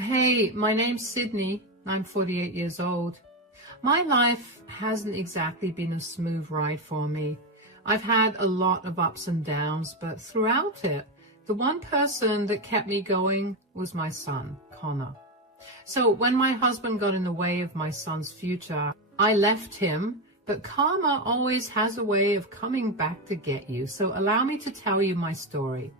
Hey, my name's Sydney. I'm 48 years old. My life hasn't exactly been a smooth ride for me. I've had a lot of ups and downs, but throughout it, the one person that kept me going was my son, Connor. So when my husband got in the way of my son's future, I left him, but karma always has a way of coming back to get you. So allow me to tell you my story.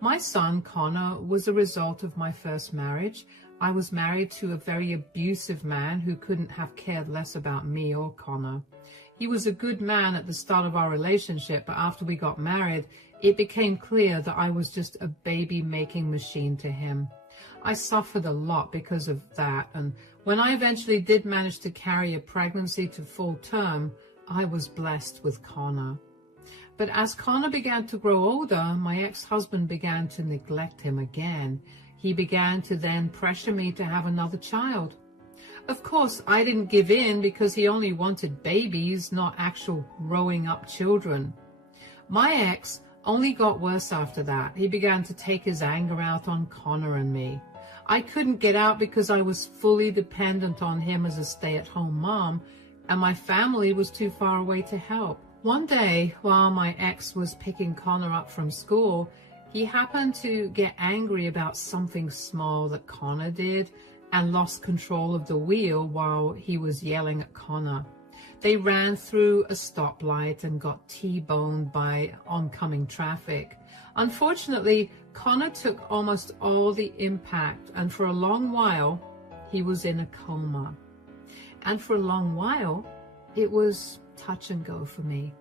My son, Connor, was a result of my first marriage. I was married to a very abusive man who couldn't have cared less about me or Connor. He was a good man at the start of our relationship, but after we got married, it became clear that I was just a baby-making machine to him. I suffered a lot because of that, and when I eventually did manage to carry a pregnancy to full term, I was blessed with Connor. But as Connor began to grow older, my ex-husband began to neglect him again. He began to then pressure me to have another child. Of course, I didn't give in because he only wanted babies, not actual growing up children. My ex only got worse after that. He began to take his anger out on Connor and me. I couldn't get out because I was fully dependent on him as a stay-at-home mom, and my family was too far away to help. One day, while my ex was picking Connor up from school, he happened to get angry about something small that Connor did and lost control of the wheel while he was yelling at Connor. They ran through a stoplight and got T-boned by oncoming traffic. Unfortunately, Connor took almost all the impact, and for a long while, he was in a coma. And for a long while, it was touch and go for me.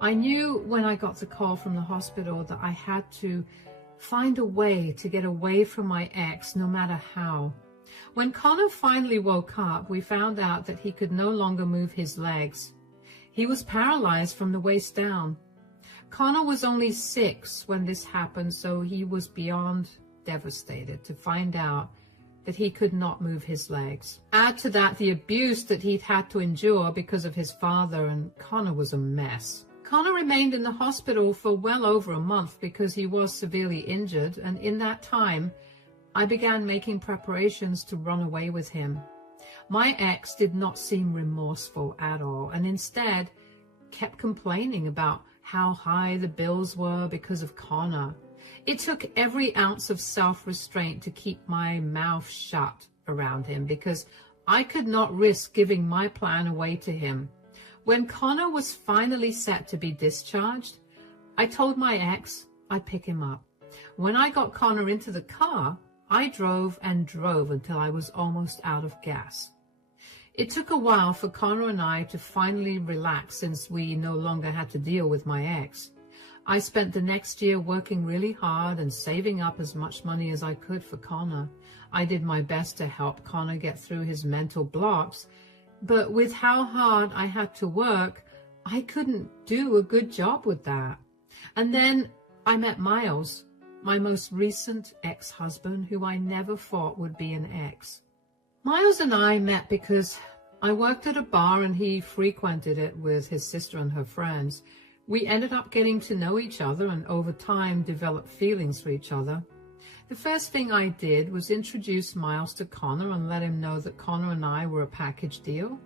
I knew when I got the call from the hospital that I had to find a way to get away from my ex, no matter how. When Connor finally woke up, we found out that he could no longer move his legs. He was paralyzed from the waist down. Connor was only 6 when this happened, so he was beyond devastated to find out that he could not move his legs. Add to that the abuse that he'd had to endure because of his father, and Connor was a mess. Connor remained in the hospital for well over a month because he was severely injured, and in that time, I began making preparations to run away with him. My ex did not seem remorseful at all, and instead kept complaining about how high the bills were because of Connor. It took every ounce of self-restraint to keep my mouth shut around him because I could not risk giving my plan away to him. When Connor was finally set to be discharged, I told my ex I'd pick him up. When I got Connor into the car, I drove and drove until I was almost out of gas. It took a while for Connor and I to finally relax since we no longer had to deal with my ex. I spent the next year working really hard and saving up as much money as I could for Connor. I did my best to help Connor get through his mental blocks, but with how hard I had to work, I couldn't do a good job with that. And then I met Miles, my most recent ex-husband, who I never thought would be an ex. Miles and I met because I worked at a bar and he frequented it with his sister and her friends. We ended up getting to know each other and over time developed feelings for each other. The first thing I did was introduce Miles to Connor and let him know that Connor and I were a package deal.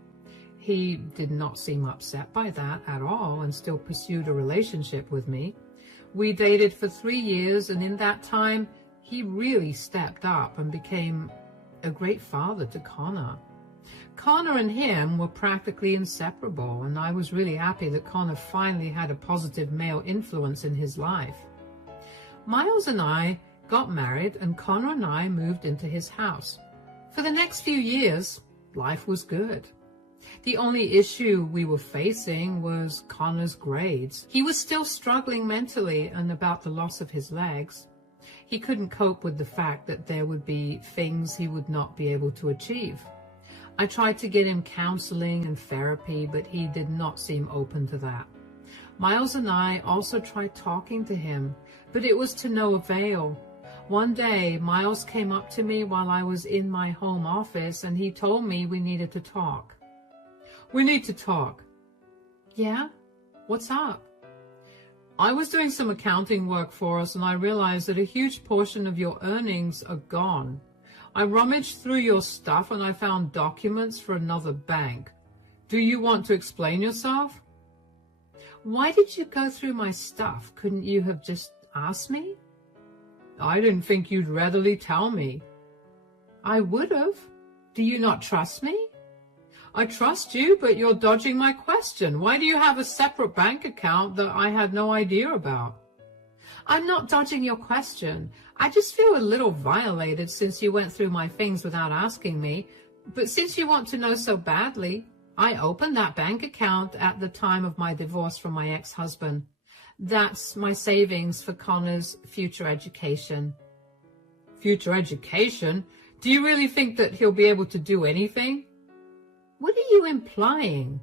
He did not seem upset by that at all and still pursued a relationship with me. We dated for 3 years, and in that time, he really stepped up and became a great father to Connor. Connor and him were practically inseparable, and I was really happy that Connor finally had a positive male influence in his life. Miles and I got married, and Connor and I moved into his house. For the next few years, life was good. The only issue we were facing was Connor's grades. He was still struggling mentally and about the loss of his legs. He couldn't cope with the fact that there would be things he would not be able to achieve. I tried to get him counseling and therapy, but he did not seem open to that. Miles and I also tried talking to him, but it was to no avail. One day, Miles came up to me while I was in my home office, and he told me we needed to talk. "We need to talk." "Yeah? What's up?" "I was doing some accounting work for us, and I realized that a huge portion of your earnings are gone. I rummaged through your stuff and I found documents for another bank. Do you want to explain yourself? Why did you go through my stuff? Couldn't you have just asked me? I didn't think you'd readily tell me. I would have. Do you not trust me? I trust you, but you're dodging my question. Why do you have a separate bank account that I had no idea about? I'm not dodging your question. I just feel a little violated since you went through my things without asking me. But since you want to know so badly, I opened that bank account at the time of my divorce from my ex-husband. That's my savings for Connor's future education. Future education? Do you really think that he'll be able to do anything? What are you implying?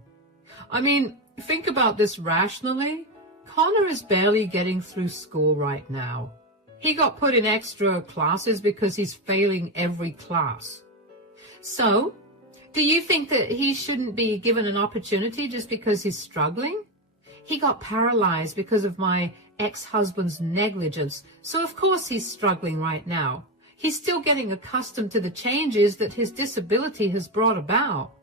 I mean, think about this rationally. Connor is barely getting through school right now. He got put in extra classes because he's failing every class. So, do you think that he shouldn't be given an opportunity just because he's struggling? He got paralyzed because of my ex-husband's negligence, so of course he's struggling right now. He's still getting accustomed to the changes that his disability has brought about.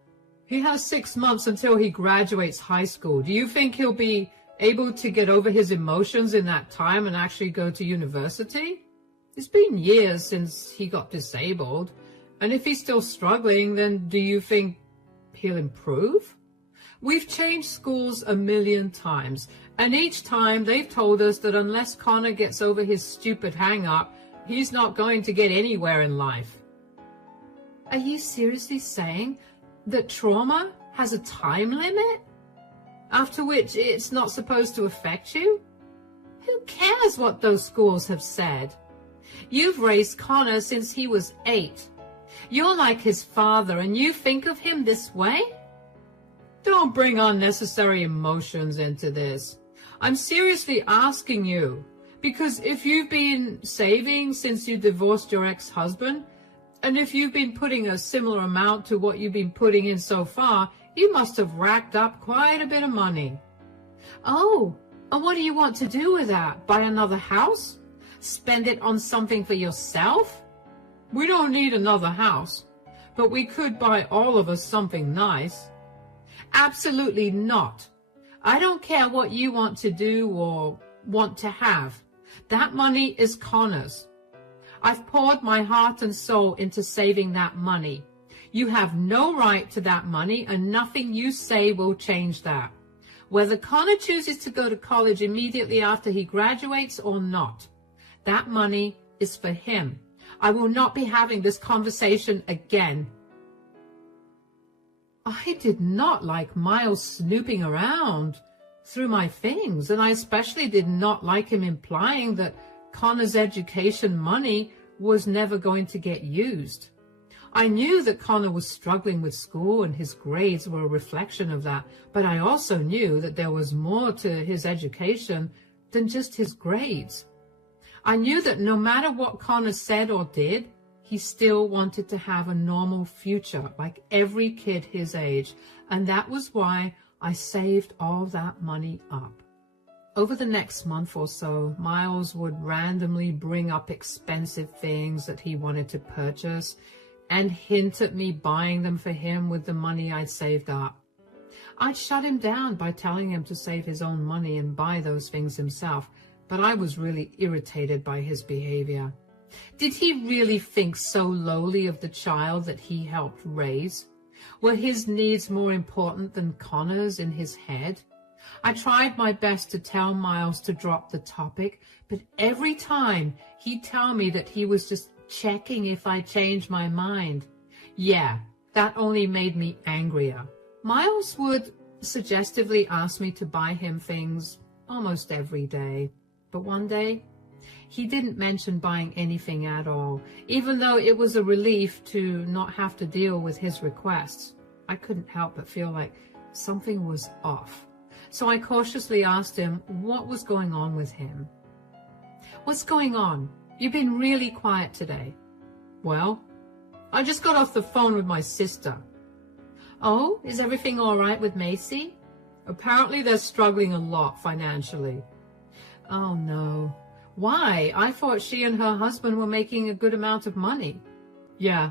He has 6 months until he graduates high school. Do you think he'll be able to get over his emotions in that time and actually go to university? It's been years since he got disabled. And if he's still struggling, then do you think he'll improve? We've changed schools 1,000,000 times, and each time they've told us that unless Connor gets over his stupid hang-up, he's not going to get anywhere in life. Are you seriously saying that trauma has a time limit? After which it's not supposed to affect you? Who cares what those schools have said? You've raised Connor since he was 8. You're like his father, and you think of him this way? Don't bring unnecessary emotions into this. I'm seriously asking you, because if you've been saving since you divorced your ex-husband, and if you've been putting a similar amount to what you've been putting in so far, you must have racked up quite a bit of money. Oh, and what do you want to do with that? Buy another house? Spend it on something for yourself? We don't need another house, but we could buy all of us something nice. Absolutely not. I don't care what you want to do or want to have. That money is Connor's. I've poured my heart and soul into saving that money. You have no right to that money, and nothing you say will change that. Whether Connor chooses to go to college immediately after he graduates or not, that money is for him. I will not be having this conversation again. I did not like Miles snooping around through my things, and I especially did not like him implying that Connor's education money was never going to get used. I knew that Connor was struggling with school and his grades were a reflection of that, but I also knew that there was more to his education than just his grades. I knew that no matter what Connor said or did, he still wanted to have a normal future like every kid his age, and that was why I saved all that money up. Over the next month or so, Miles would randomly bring up expensive things that he wanted to purchase and hint at me buying them for him with the money I'd saved up. I'd shut him down by telling him to save his own money and buy those things himself, but I was really irritated by his behavior. Did he really think so lowly of the child that he helped raise? Were his needs more important than Connor's in his head? I tried my best to tell Miles to drop the topic, but every time he'd tell me that he was just checking if I changed my mind. Yeah, that only made me angrier. Miles would suggestively ask me to buy him things almost every day. But one day, he didn't mention buying anything at all, even though it was a relief to not have to deal with his requests. I couldn't help but feel like something was off. So I cautiously asked him what was going on with him. What's going on? You've been really quiet today. Well, I just got off the phone with my sister. Oh, is everything all right with Macy? Apparently they're struggling a lot financially. Oh no. Why? I thought she and her husband were making a good amount of money. Yeah,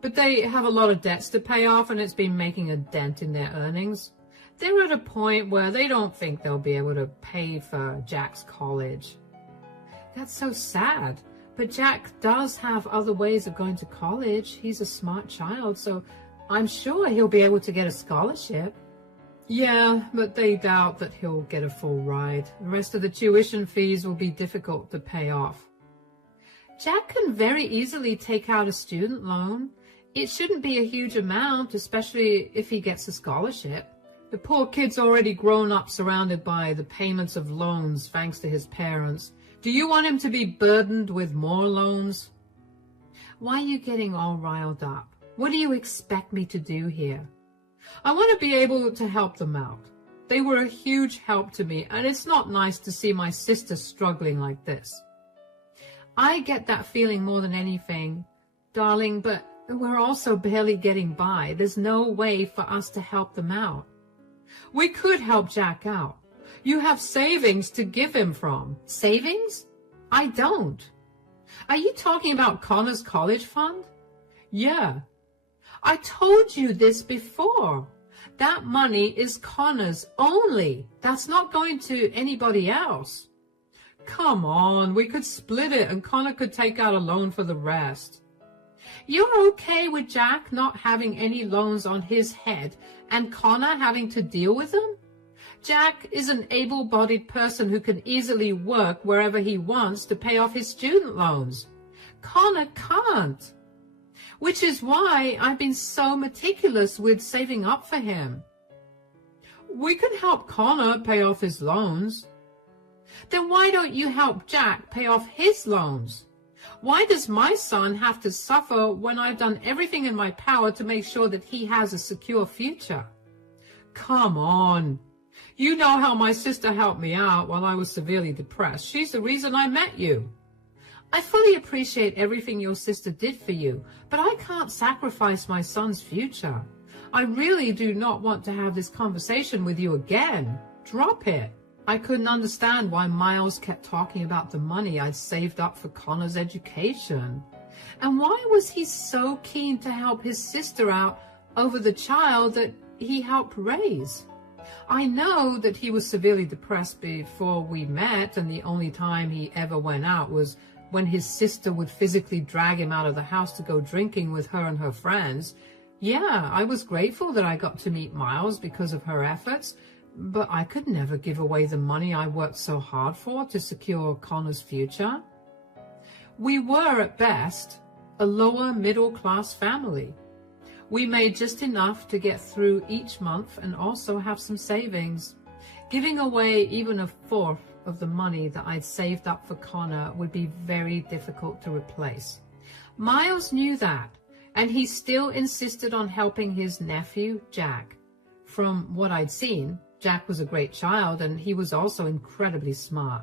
but they have a lot of debts to pay off, and it's been making a dent in their earnings. They're at a point where they don't think they'll be able to pay for Jack's college. That's so sad. But Jack does have other ways of going to college. He's a smart child, so I'm sure he'll be able to get a scholarship. Yeah, but they doubt that he'll get a full ride. The rest of the tuition fees will be difficult to pay off. Jack can very easily take out a student loan. It shouldn't be a huge amount, especially if he gets a scholarship. The poor kid's already grown up surrounded by the payments of loans thanks to his parents. Do you want him to be burdened with more loans? Why are you getting all riled up? What do you expect me to do here? I want to be able to help them out. They were a huge help to me, and it's not nice to see my sister struggling like this. I get that feeling more than anything, darling, but we're also barely getting by. There's no way for us to help them out. We could help Jack out. You have savings to give him from. Savings? I don't. Are you talking about Connor's college fund? Yeah. I told you this before. That money is Connor's only. That's not going to anybody else. Come on, we could split it and Connor could take out a loan for the rest. You're okay with Jack not having any loans on his head and Connor having to deal with them? Jack is an able-bodied person who can easily work wherever he wants to pay off his student loans. Connor can't. Which is why I've been so meticulous with saving up for him. We can help Connor pay off his loans. Then why don't you help Jack pay off his loans? Why does my son have to suffer when I've done everything in my power to make sure that he has a secure future? Come on. You know how my sister helped me out while I was severely depressed. She's the reason I met you. I fully appreciate everything your sister did for you, but I can't sacrifice my son's future. I really do not want to have this conversation with you again. Drop it. I couldn't understand why Miles kept talking about the money I'd saved up for Connor's education. And why was he so keen to help his sister out over the child that he helped raise? I know that he was severely depressed before we met, and the only time he ever went out was when his sister would physically drag him out of the house to go drinking with her and her friends. Yeah, I was grateful that I got to meet Miles because of her efforts, but I could never give away the money I worked so hard for to secure Connor's future. We were, at best, a lower middle-class family. We made just enough to get through each month and also have some savings. Giving away even a fourth of the money that I'd saved up for Connor would be very difficult to replace. Miles knew that, and he still insisted on helping his nephew, Jack. From what I'd seen, Jack was a great child, and he was also incredibly smart.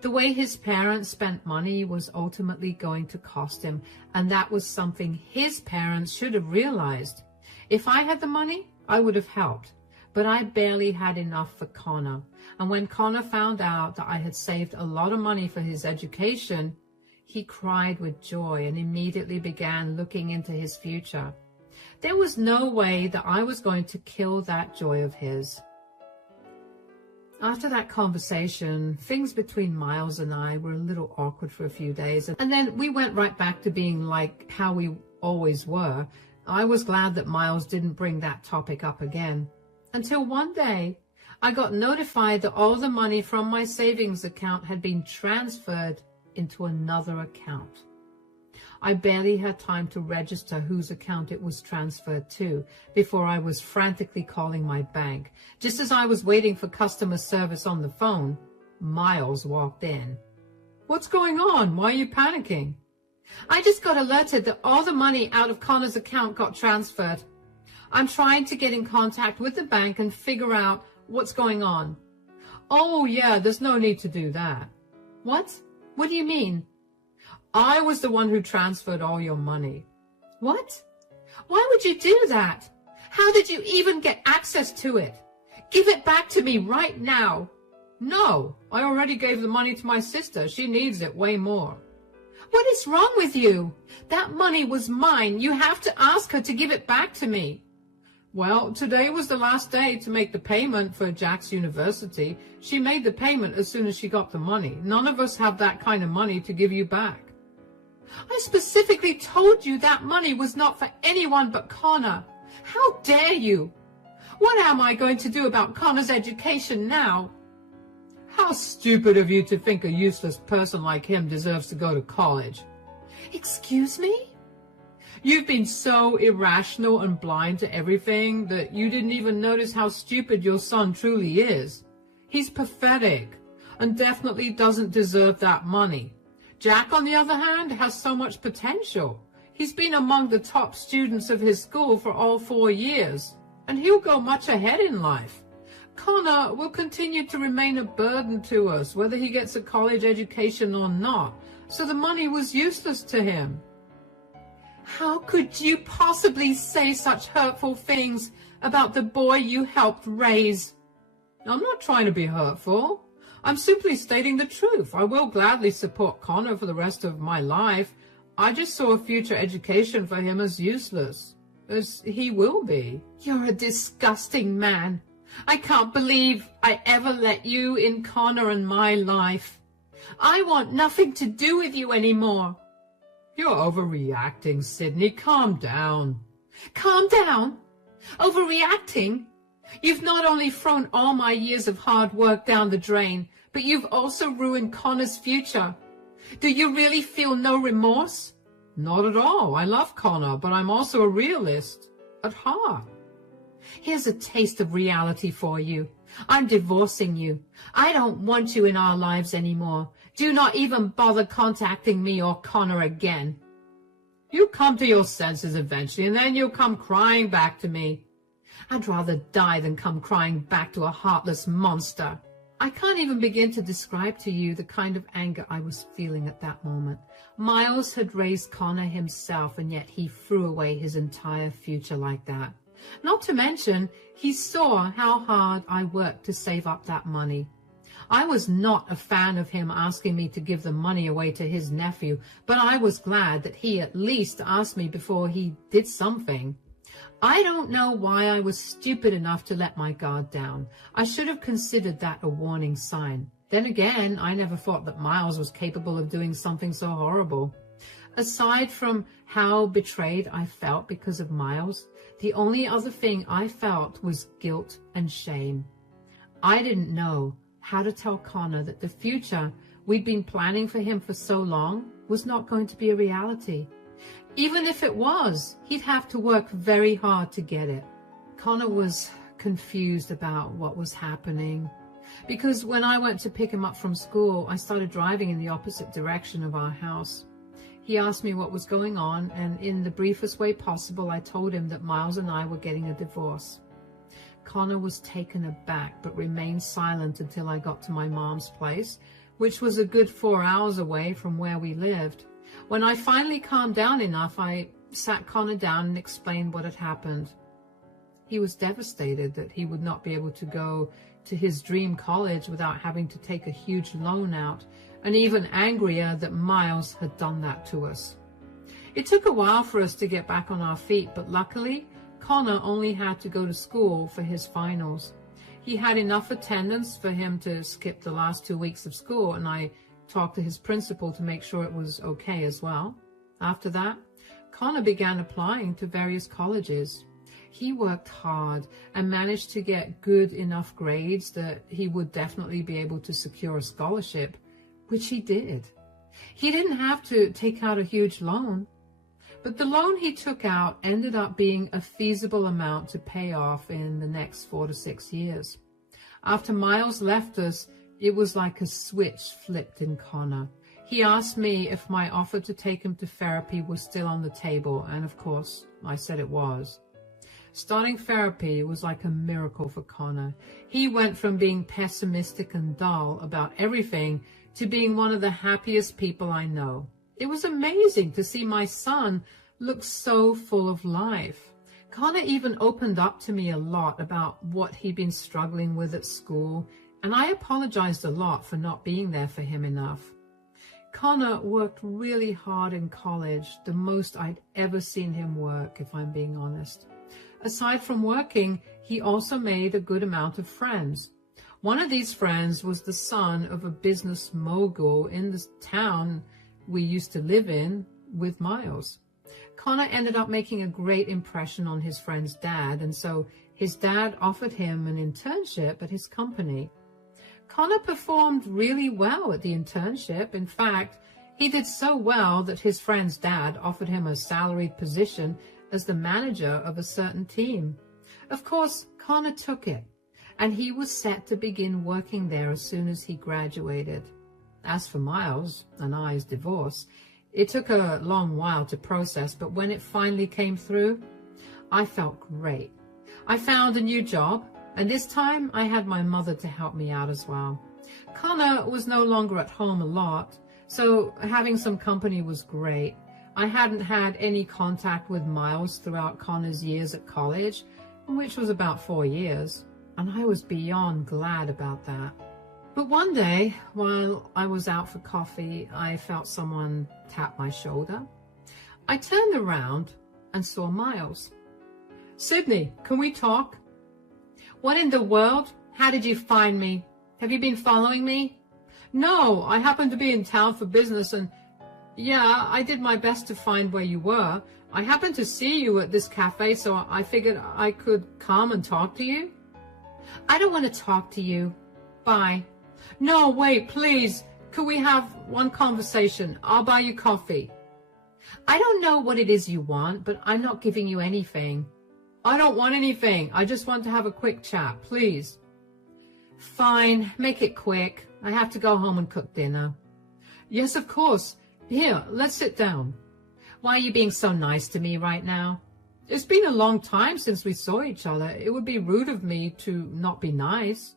The way his parents spent money was ultimately going to cost him, and that was something his parents should have realized. If I had the money, I would have helped, but I barely had enough for Connor. And when Connor found out that I had saved a lot of money for his education, he cried with joy and immediately began looking into his future. There was no way that I was going to kill that joy of his. After that conversation, things between Miles and I were a little awkward for a few days, and then we went right back to being like how we always were. I was glad that Miles didn't bring that topic up again. Until one day, I got notified that all the money from my savings account had been transferred into another account. I barely had time to register whose account it was transferred to before I was frantically calling my bank. Just as I was waiting for customer service on the phone, Miles walked in. What's going on? Why are you panicking? I just got alerted that all the money out of Connor's account got transferred. I'm trying to get in contact with the bank and figure out what's going on. Oh, yeah, there's no need to do that. What? What do you mean? I was the one who transferred all your money. What? Why would you do that? How did you even get access to it? Give it back to me right now. No, I already gave the money to my sister. She needs it way more. What is wrong with you? That money was mine. You have to ask her to give it back to me. Well, today was the last day to make the payment for Jack's university. She made the payment as soon as she got the money. None of us have that kind of money to give you back. I specifically told you that money was not for anyone but Connor. How dare you? What am I going to do about Connor's education now? How stupid of you to think a useless person like him deserves to go to college. Excuse me? You've been so irrational and blind to everything that you didn't even notice how stupid your son truly is. He's pathetic and definitely doesn't deserve that money. Jack, on the other hand, has so much potential. He's been among the top students of his school for all 4 years, and he'll go much ahead in life. Connor will continue to remain a burden to us, whether he gets a college education or not, so the money was useless to him. How could you possibly say such hurtful things about the boy you helped raise? I'm not trying to be hurtful. I'm simply stating the truth. I will gladly support Connor for the rest of my life. I just saw a future education for him as useless, as he will be. You're a disgusting man. I can't believe I ever let you in Connor and my life. I want nothing to do with you anymore. You're overreacting, Sydney. Calm down. Calm down? Overreacting? You've not only thrown all my years of hard work down the drain, but you've also ruined Connor's future. Do you really feel no remorse? Not at all. I love Connor, but I'm also a realist at heart. Here's a taste of reality for you. I'm divorcing you. I don't want you in our lives anymore. Do not even bother contacting me or Connor again. You'll come to your senses eventually, and then you'll come crying back to me. I'd rather die than come crying back to a heartless monster. I can't even begin to describe to you the kind of anger I was feeling at that moment. Miles had raised Connor himself, and yet he threw away his entire future like that. Not to mention, he saw how hard I worked to save up that money. I was not a fan of him asking me to give the money away to his nephew, but I was glad that he at least asked me before he did something. I don't know why I was stupid enough to let my guard down. I should have considered that a warning sign. Then again, I never thought that Miles was capable of doing something so horrible. Aside from how betrayed I felt because of Miles, the only other thing I felt was guilt and shame. I didn't know how to tell Connor that the future we'd been planning for him for so long was not going to be a reality. Even if it was, he'd have to work very hard to get it. Connor was confused about what was happening, because when I went to pick him up from school, I started driving in the opposite direction of our house. He asked me what was going on, and in the briefest way possible, I told him that Miles and I were getting a divorce. Connor was taken aback, but remained silent until I got to my mom's place, which was a good 4 hours away from where we lived. When I finally calmed down enough, I sat Connor down and explained what had happened. He was devastated that he would not be able to go to his dream college without having to take a huge loan out, and even angrier that Miles had done that to us. It took a while for us to get back on our feet, but luckily, Connor only had to go to school for his finals. He had enough attendance for him to skip the last 2 weeks of school, and I talked to his principal to make sure it was okay as well. After that, Connor began applying to various colleges. He worked hard and managed to get good enough grades that he would definitely be able to secure a scholarship, which he did. He didn't have to take out a huge loan, but the loan he took out ended up being a feasible amount to pay off in the next 4 to 6 years. After Miles left us, it was like a switch flipped in Connor. He asked me if my offer to take him to therapy was still on the table, and of course, I said it was. Starting therapy was like a miracle for Connor. He went from being pessimistic and dull about everything to being one of the happiest people I know. It was amazing to see my son look so full of life. Connor even opened up to me a lot about what he'd been struggling with at school, and I apologized a lot for not being there for him enough. Connor worked really hard in college, the most I'd ever seen him work, if I'm being honest. Aside from working, he also made a good amount of friends. One of these friends was the son of a business mogul in the town we used to live in with Miles. Connor ended up making a great impression on his friend's dad, and so his dad offered him an internship at his company. Connor performed really well at the internship. In fact, he did so well that his friend's dad offered him a salaried position as the manager of a certain team. Of course, Connor took it, and he was set to begin working there as soon as he graduated. As for Miles and I's divorce, it took a long while to process, but when it finally came through, I felt great. I found a new job, and this time I had my mother to help me out as well. Connor was no longer at home a lot, so having some company was great. I hadn't had any contact with Miles throughout Connor's years at college, which was about 4 years, and I was beyond glad about that. But one day, while I was out for coffee, I felt someone tap my shoulder. I turned around and saw Miles. "Sydney, can we talk?" "What in the world? How did you find me? Have you been following me?" "No, I happened to be in town for business and yeah, I did my best to find where you were. I happened to see you at this cafe, so I figured I could come and talk to you." "I don't want to talk to you. Bye." "No, wait, please. Could we have one conversation? I'll buy you coffee." "I don't know what it is you want, but I'm not giving you anything." "I don't want anything. I just want to have a quick chat, please." "Fine, make it quick. I have to go home and cook dinner." "Yes, of course. Here, let's sit down." "Why are you being so nice to me right now?" "It's been a long time since we saw each other. It would be rude of me to not be nice."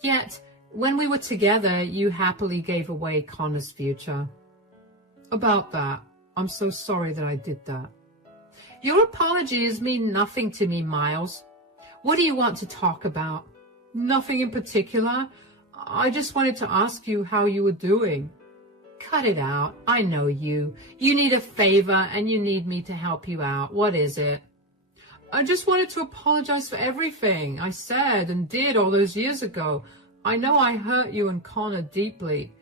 "Yet, when we were together, you happily gave away Connor's future." "About that, I'm so sorry that I did that." "Your apologies mean nothing to me, Miles. What do you want to talk about?" "Nothing in particular. I just wanted to ask you how you were doing." "Cut it out. I know you. You need a favor and you need me to help you out. What is it?" "I just wanted to apologize for everything I said and did all those years ago. I know I hurt you and Connor deeply.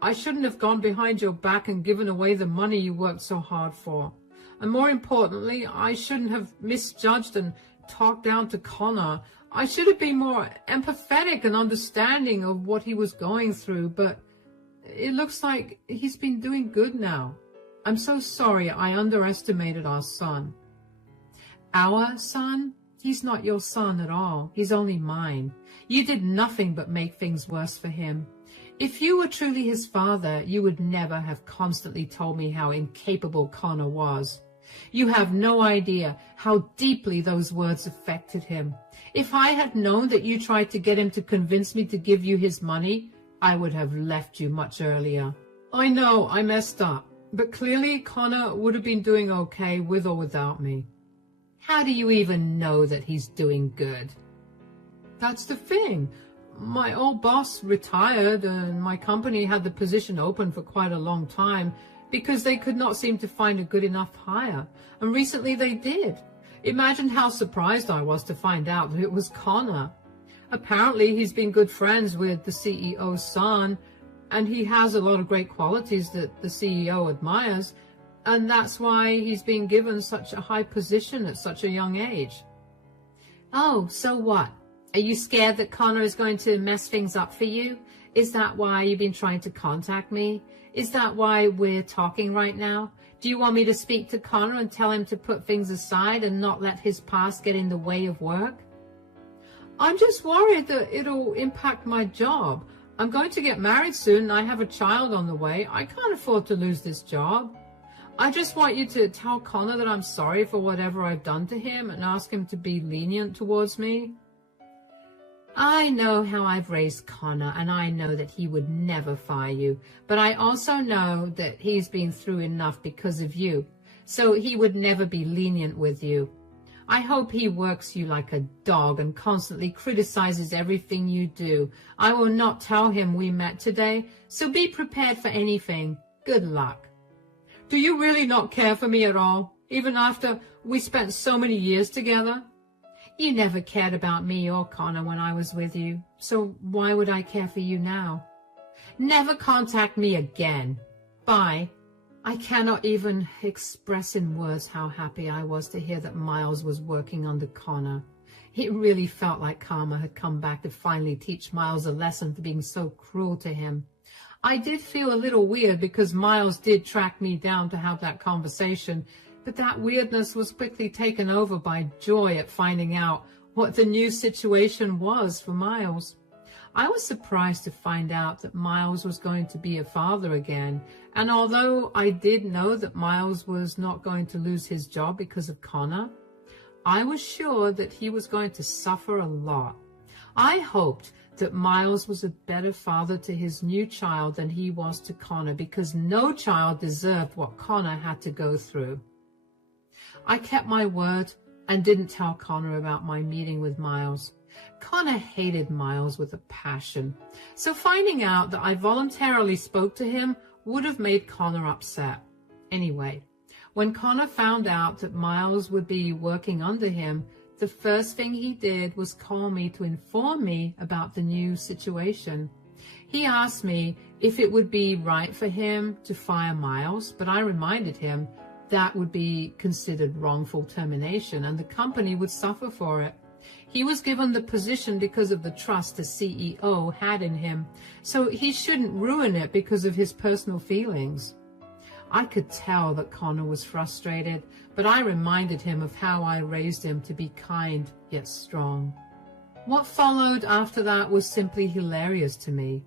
I shouldn't have gone behind your back and given away the money you worked so hard for. And more importantly, I shouldn't have misjudged and talked down to Connor. I should have been more empathetic and understanding of what he was going through, but it looks like he's been doing good now. I'm so sorry I underestimated our son." "Our son? He's not your son at all. He's only mine. You did nothing but make things worse for him. If you were truly his father, you would never have constantly told me how incapable Connor was. You have no idea how deeply those words affected him. If I had known that you tried to get him to convince me to give you his money, I would have left you much earlier. I know I messed up, but clearly Connor would have been doing okay with or without me." "How do you even know that he's doing good?" "That's the thing. My old boss retired and my company had the position open for quite a long time because they could not seem to find a good enough hire. And recently they did. Imagine how surprised I was to find out that it was Connor. Apparently he's been good friends with the CEO's son, and he has a lot of great qualities that the CEO admires, and that's why he's been given such a high position at such a young age." "Oh, so what? Are you scared that Connor is going to mess things up for you? Is that why you've been trying to contact me? Is that why we're talking right now? Do you want me to speak to Connor and tell him to put things aside and not let his past get in the way of work?" "I'm just worried that it'll impact my job. I'm going to get married soon and I have a child on the way. I can't afford to lose this job. I just want you to tell Connor that I'm sorry for whatever I've done to him and ask him to be lenient towards me." "I know how I've raised Connor, and I know that he would never fire you, but I also know that he's been through enough because of you, so he would never be lenient with you. I hope he works you like a dog and constantly criticizes everything you do. I will not tell him we met today, so be prepared for anything. Good luck. Do you really not care for me at all, even after we spent so many years together? You never cared about me or Connor when I was with you, so why would I care for you now? Never contact me again. Bye. I cannot even express in words how happy I was to hear that Miles was working under Connor. It really felt like karma had come back to finally teach Miles a lesson for being so cruel to him. I did feel a little weird because Miles did track me down to have that conversation, but that weirdness was quickly taken over by joy at finding out what the new situation was for Miles. I was surprised to find out that Miles was going to be a father again, and although I did know that Miles was not going to lose his job because of Connor, I was sure that he was going to suffer a lot. I hoped that Miles was a better father to his new child than he was to Connor, because no child deserved what Connor had to go through. I kept my word and didn't tell Connor about my meeting with Miles. Connor hated Miles with a passion, so finding out that I voluntarily spoke to him would have made Connor upset. Anyway, when Connor found out that Miles would be working under him, the first thing he did was call me to inform me about the new situation. He asked me if it would be right for him to fire Miles, but I reminded him that would be considered wrongful termination and the company would suffer for it. He was given the position because of the trust the CEO had in him, so he shouldn't ruin it because of his personal feelings. I could tell that Connor was frustrated, but I reminded him of how I raised him to be kind yet strong. What followed after that was simply hilarious to me.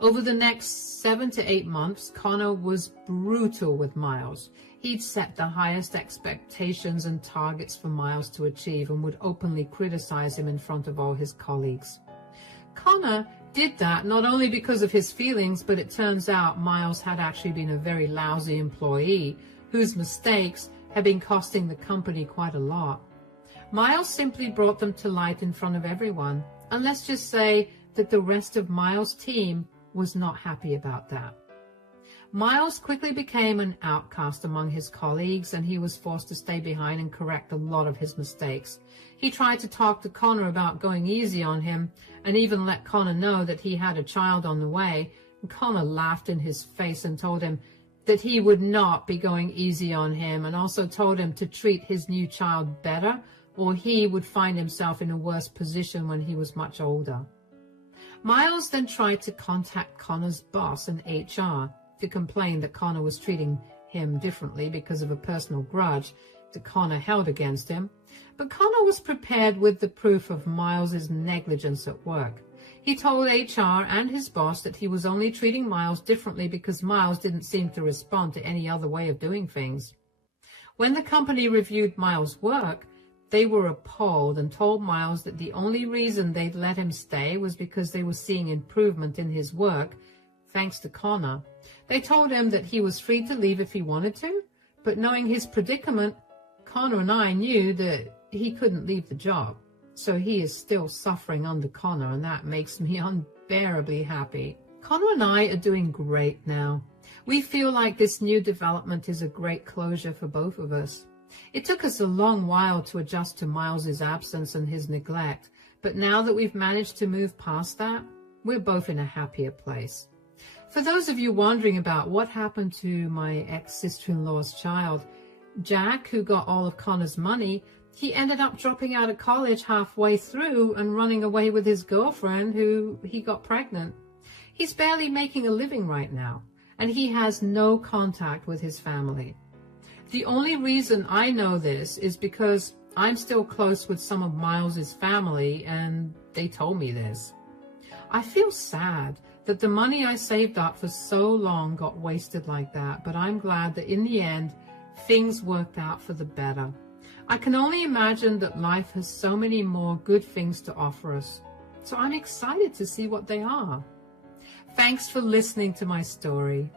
Over the next 7 to 8 months, Connor was brutal with Miles. He'd set the highest expectations and targets for Miles to achieve and would openly criticize him in front of all his colleagues. Connor did that not only because of his feelings, but it turns out Miles had actually been a very lousy employee whose mistakes had been costing the company quite a lot. Miles simply brought them to light in front of everyone, and let's just say that the rest of Miles' team was not happy about that. Miles quickly became an outcast among his colleagues, and he was forced to stay behind and correct a lot of his mistakes. He tried to talk to Connor about going easy on him, and even let Connor know that he had a child on the way. And Connor laughed in his face and told him that he would not be going easy on him, and also told him to treat his new child better, or he would find himself in a worse position when he was much older. Miles then tried to contact Connor's boss in HR to complain that Connor was treating him differently because of a personal grudge that Connor held against him, but Connor was prepared with the proof of Miles's negligence at work. He told HR and his boss that he was only treating Miles differently because Miles didn't seem to respond to any other way of doing things. When the company reviewed Miles' work, they were appalled and told Miles that the only reason they'd let him stay was because they were seeing improvement in his work, thanks to Connor. They told him that he was free to leave if he wanted to, but knowing his predicament, Connor and I knew that he couldn't leave the job. So he is still suffering under Connor, and that makes me unbearably happy. Connor and I are doing great now. We feel like this new development is a great closure for both of us. It took us a long while to adjust to Miles's absence and his neglect, but now that we've managed to move past that, we're both in a happier place. For those of you wondering about what happened to my ex-sister-in-law's child, Jack, who got all of Connor's money, he ended up dropping out of college halfway through and running away with his girlfriend, who he got pregnant. He's barely making a living right now, and he has no contact with his family. The only reason I know this is because I'm still close with some of Miles's family, and they told me this. I feel sad that the money I saved up for so long got wasted like that, but I'm glad that in the end, things worked out for the better. I can only imagine that life has so many more good things to offer us, so I'm excited to see what they are. Thanks for listening to my story.